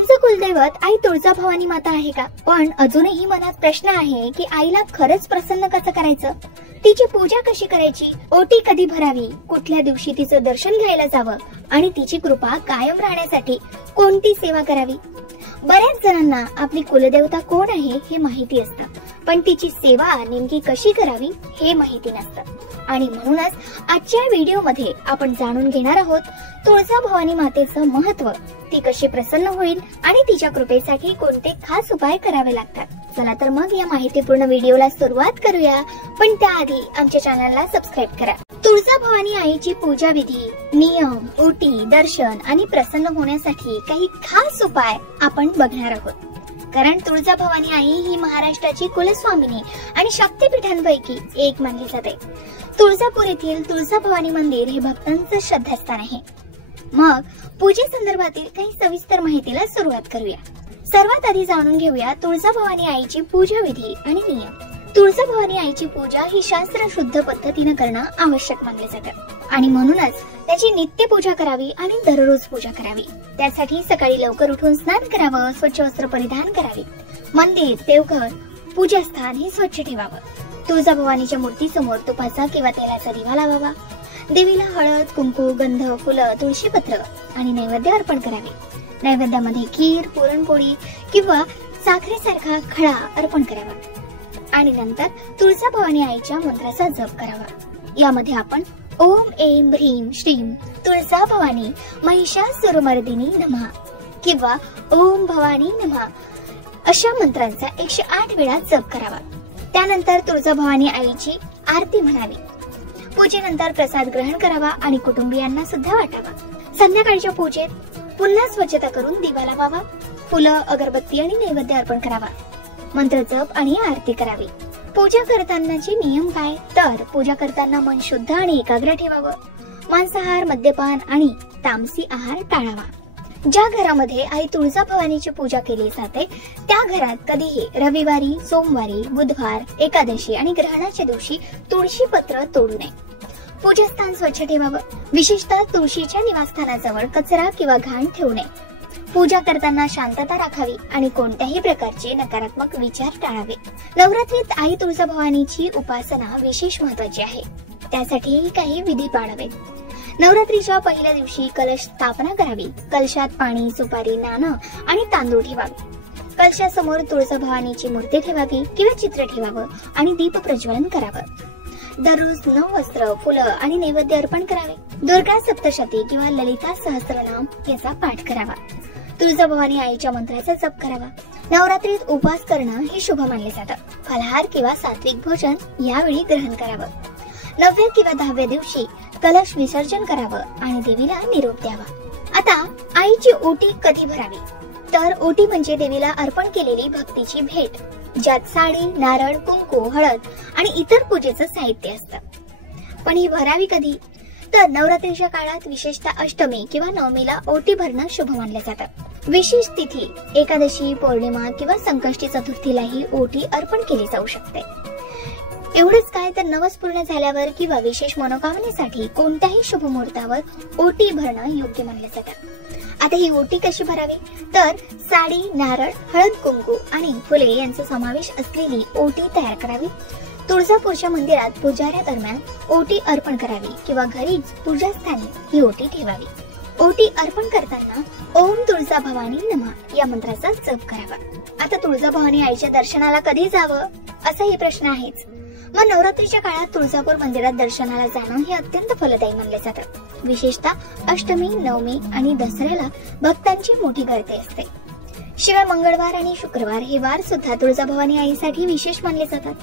तुमचं कुलदैवत आई तुळजाभवानी माता आहे का? पण अजूनही मनात प्रश्न आहे की आईला खरंच प्रसन्न कसं करायचं, तिची पूजा कशी करायची, ओटी कधी भरावी, कुठल्या दिवशी तिचं दर्शन घ्यायला जावं आणि तिची कृपा कायम राहण्यासाठी कोणती सेवा करावी. बऱ्याच जणांना आपली कुलदेवता कोण आहे हे माहिती असतं, पण तिची सेवा नेमकी कशी करावी हे माहिती नसतं. आणि म्हणूनच आजच्या व्हिडिओमध्ये आपण जाणून घेणार आहोत तुळजाभवानी मातेचं महत्व, ती कशी प्रसन्न होईल आणि तिच्या कृपेसाठी कोणते खास उपाय करावे लागतात. चला तर मग या माहितीपूर्ण व्हिडिओला सुरुवात करूया, पण त्याआधी आमच्या चॅनलला सबस्क्राईब करा. तुळजाभवानी आईची पूजा विधी, नियम, ओटी, दर्शन आणि प्रसन्न होण्यासाठी काही खास उपाय आपण बघणार आहोत. कारण तुळजाभवानी आई ही महाराष्ट्राची कुलस्वामिनी आणि शक्तिपीठांपैकी एक मानली जाते. तुळजापूर येथील तुळजाभवानी मंदिर हे भक्तांचं श्रद्धास्थान आहे. मग पूजेसंदर्भातील काही सविस्तर माहितीला सुरुवात करूया. सर्वात आधी जाणून घेऊया तुळजाभवानी आईची पूजा विधी आणि नियम. तुळजाभवानी आईची पूजा ही शास्त्रशुद्ध पद्धतीने करणं आवश्यक मानले जातं आणि म्हणूनच त्याची नित्य पूजा करावी आणि दररोज पूजा करावी. त्यासाठी सकाळी लवकर उठून स्नान करावं, स्वच्छ वस्त्र परिधान करावे, मंदिर, देवघर, पूजास्थान हे स्वच्छ ठेवावं. तुळजाभवानीच्या मूर्तीसमोर तुपाचा किंवा तेलाचा दिवा लावावा. देवीला हळद, कुंकू, गंध, फुलं, तुळशीपत्र आणि नैवेद्य अर्पण करावे. नैवेद्यामध्ये खीर, पुरणपोळी किंवा साखरेसारखा खडा अर्पण करावा आणि नंतर तुळजाभवानी आईच्या मंत्राचा जप करावा. यामध्ये आपण ओम ऐं ह्रीं श्रीं तुळजाभवानी महिषासुरमर्दिनी नमः किंवा ओम भवानी नमः अशा मंत्रांचा 108 वेळा जप करावा. त्यानंतर तुळजाभवानी आईची आरती म्हणावी. पूजेनंतर प्रसाद ग्रहण करावा आणि कुटुंबियांना सुद्धा वाटावा. संध्याकाळच्या पूजेत पुन्हा स्वच्छता करून दिवा लावावा, फुलं, अगरबत्ती आणि नैवेद्य अर्पण करावा, मंत्र जप आणि आरती करावी. पूजा करतानाचे नियम काय? तर पूजा करताना मन शुद्ध आणि एकाग्र ठेवावं. मांसाहार, मद्यपान आणि तामसी आहार टाळावा. ज्या घरामध्ये आई तुळजाभवानीची पूजा केली जाते त्या घरात कधीही रविवारी, सोमवारी, बुधवार, एकादशी आणि ग्रहणाच्या दिवशी तुळशी पत्र तोडू नये. पूजास्थान स्वच्छ ठेवावं. विशेषतः तुळशीच्या निवासस्थानाजवळ कचरा किंवा घाण ठेवू नये. पूजा करताना शांतता राखावी आणि कोणत्याही प्रकारचे नकारात्मक विचार टाळावे. नवरात्रीत आई तुळजाभवानीची उपासना विशेष महत्वाची आहे. त्यासाठी काही विधी पाळावेत. नवरात्रीच्या पहिल्या दिवशी कलश स्थापना करावी. कलशात पाणी, सुपारी, नाणं आणि तांदूळ ठेवावे. कलशासमोर तुळजाभवानीची मूर्ती ठेवावी किंवा चित्र ठेवावं आणि दीप प्रज्वलन करावं. दररोज 9 वस्त्र, फुलं आणि नैवेद्य अर्पण करावे. दुर्गा सप्तशती किंवा ललिता सहस्रनाम याचा पाठ करावा. तुळजाभवानी आईच्या मंत्राचा जप करावा. नवरात्रीत उपवास करणं हे शुभ मानले जातं. फलाहार किंवा सात्विक भोजन यावेळी ग्रहण करावं. 9व्या किंवा 10व्या दिवशी कलश विसर्जन करावं आणि देवीला निरोप द्यावा. आता आईची ओटी कधी भरावी? तर ओटी म्हणजे देवीला अर्पण केलेली भक्तीची भेट, ज्यात साडी, नारळ, कुंकू, हळद आणि इतर पूजेचं साहित्य असतं. पण ही भरावी कधी? तर नवरात्रीच्या काळात, विशेषतः अष्टमी किंवा नवमीला ओटी भरणं शुभ मानलं जातं. विशेष तिथी, एकादशी, पौर्णिमा किंवा संकष्टी चतुर्थीलाही ओटी अर्पण केली जाऊ शकते. एवढंच काय, तर नवस पूर्ण झाल्यावर किंवा विशेष मनोकामनेसाठी कोणत्याही शुभ मुहूर्तावर ओटी भरणं योग्य मानलं जातं. आता ही ओटी कशी भरावी? तर साडी, नारळ, हळद, कुंकू आणि फुले यांचा समावेश असलेली ओटी तयार करावी. तुळजापूरच्या मंदिरात पूजाऱ्या दरम्यान ओटी अर्पण करावी किंवा घरीच पूजास्थानी ही ओटी ठेवावी. ओटी अर्पण करताना ओम तुळजाभवानी नमः या मंत्राचा जप करावा. आता तुळजाभवानी आईच्या दर्शनाला कधी जावं असाही प्रश्न आहेच. मग नवरात्रीच्या काळात तुळजापूर मंदिरात दर्शनाला जाणं हे अत्यंत फलदायी मानले जातं. विशेषतः अष्टमी, नवमी आणि दसऱ्याला भक्तांची मोठी गर्दी असते. शिवाय मंगळवार आणि शुक्रवार हे वार सुद्धा तुळजाभवानी आईसाठी विशेष मानले जातात.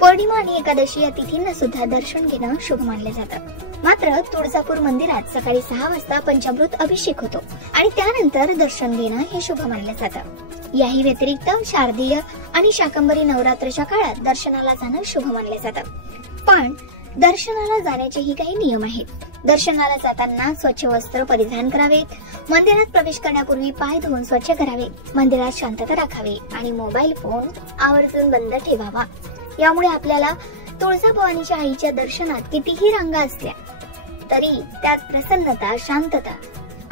पौर्णिमा आणि एकादशी या तिथींना सुद्धा दर्शन घेणं शुभ मानले जातं. मात्र तुळजापूर मंदिरात सकाळी 6 वाजता पंचामृत अभिषेक होतो आणि त्यानंतर दर्शन घेणं हे शुभ मानले जातं. याही व्यतिरिक्त शारदीय आणि शाकंभरी नवरात्रीच्या काळात दर्शनाला जाणं शुभ मानले जातं. पण दर्शनाला जाण्याचेही काही नियम आहेत. दर्शनाला जाताना स्वच्छ वस्त्र परिधान करावेत. मंदिरात प्रवेश करण्यापूर्वी पाय धुवून स्वच्छ करावे. मंदिरात शांतता राखावी आणि मोबाईल फोन आवर्जून बंद ठेवावा. यामुळे आपल्याला तुळजाभवानीच्या आईच्या दर्शनात कितीही रांगा असल्या तरी त्यात प्रसन्नता, शांतता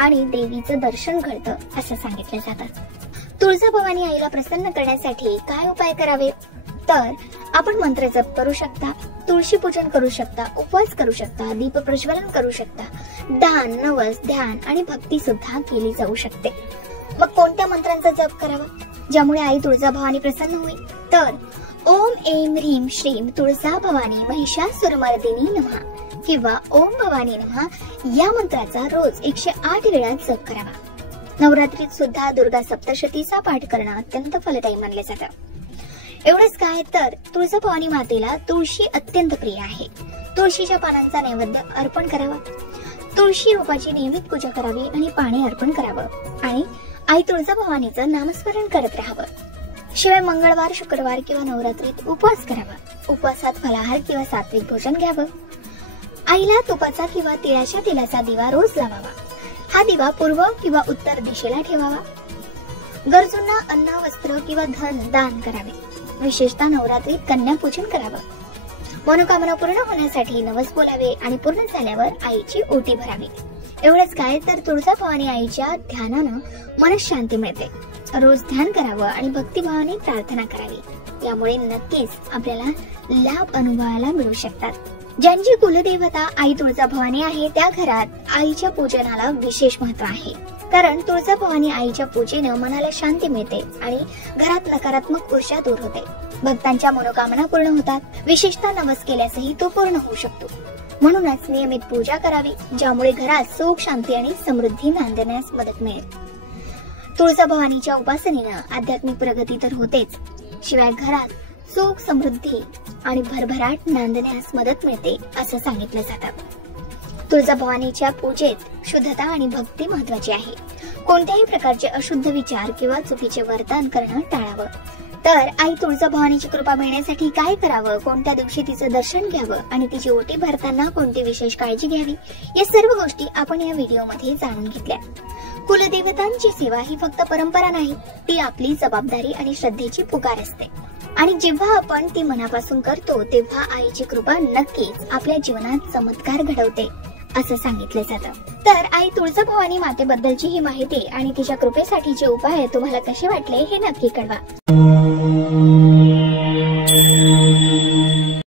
आणि देवीचं दर्शन घडतं असं सांगितलं जातं. तुळजाभवानी आईला प्रसन्न करण्यासाठी काय उपाय करावे? तर आपण मंत्र जप करू शकता, तुळशी पूजन करू शकता, उपवास करू शकता, दीप प्रज्वलन करू शकता, दान, नवस, ध्यान आणि भक्ती सुद्धा केली जाऊ शकते. मग कोणत्या मंत्रांचा जप करावा ज्यामुळे आई तुळजाभवानी प्रसन्न होईल? तर ओम ऐं ह्रीं श्रीं तुळजाभवानी महिषासुरमर्दिनी नमः किंवा ओम भवानी नमः या मंत्राचा रोज 108 वेळा जप करावा. नवरात्रीत सुद्धा दुर्गा सप्तशतीचा पाठ करणं अत्यंत फलदायी मानले जातं. एवढंच काय तर तुळजाभवानी मातेला तुळशी अत्यंत प्रिय आहे. तुळशीच्या पानांचा नैवेद्य अर्पण करावा, तुळशी रोपाची नियमित पूजा करावी आणि पाणी अर्पण करावं आणि आई तुळजाभवानीचं नामस्मरण करत राहावं. शिवाय मंगळवार, शुक्रवार किंवा नवरात्रीत उपवास करावा. उपवासात फलाहार किंवा सात्विक भोजन घ्यावं. आईला तुपाचा किंवा तिळाच्या तेलाचा दिवा रोज लावावा. हा दिवा पूर्व किंवा उत्तर दिशेला ठेवावा. गरजूंना अन्न, वस्त्र किंवा धन दान करावे. विशेषतः नवरात्रीत कन्या पूजन करावं. मनोकामना पूर्ण होण्यासाठी नवस बोलावे आणि पूर्ण झाल्यावर आईची ओटी भरावी. एवढंच काय तर तुळजाभवानी आईच्या ध्यानानं मनशांती मिळते. रोज ध्यान करावं आणि भक्तिभावाने प्रार्थना करावी. यामुळे नक्कीच आपल्याला लाभ अनुभवायला मिळू शकतात. ज्यांची कुलदेवता आई तुळजाभवानी आहे त्या घरात आईच्या पूजनाला विशेष महत्त्व आहे. कारण तुळजाभवानी आईच्या पूजेनं मनाला शांती मिळते आणि घरात नकारात्मक ऊर्जा दूर होते. भक्तांच्या मनोकामना पूर्ण होतात. विशेषतः नवस केल्यासही तो पूर्ण होऊ शकतो. म्हणूनच नियमित पूजा करावी ज्यामुळे घरात सुख, शांती आणि समृद्धी नांदण्यास मदत मिळेल. तुळजाभवानीच्या उपासनेनं आध्यात्मिक प्रगती तर होतेच, शिवाय घरात सुख, समृद्धी आणि भरभराट नांदण्यास मदत मिळते असं सांगितलं जातं. तुळजाभवानीच्या पूजेत शुद्धता आणि भक्ती महत्वाची आहे. कोणत्याही प्रकारचे अशुद्ध विचार किंवा चुकीचे वर्तन करणं टाळावं. तर आई तुळजाभवानीची कृपा मिळण्यासाठी काय करावं, कोणत्या दिवशी तिचं दर्शन घ्यावं आणि तिची ओटी भरताना कोणती विशेष काळजी घ्यावी, या सर्व गोष्टी आपण या व्हिडिओमध्ये जाणून घेतल्या. कुलदेवतांची सेवा ही फक्त परंपरा नाही, ती आपली जबाबदारी आणि श्रद्धेची पुकार असते. आणि जेव्हा आपण ती मनापासून करतो तेव्हा आईची कृपा नक्कीच आपल्या जीवनात चमत्कार घडवते असं सांगितलं जातं. तर आई तुळजाभवानी मातेबद्दलची ही माहिती आणि तिच्या कृपेसाठीचे उपाय तुम्हाला कसे वाटले हे नक्की कळवा.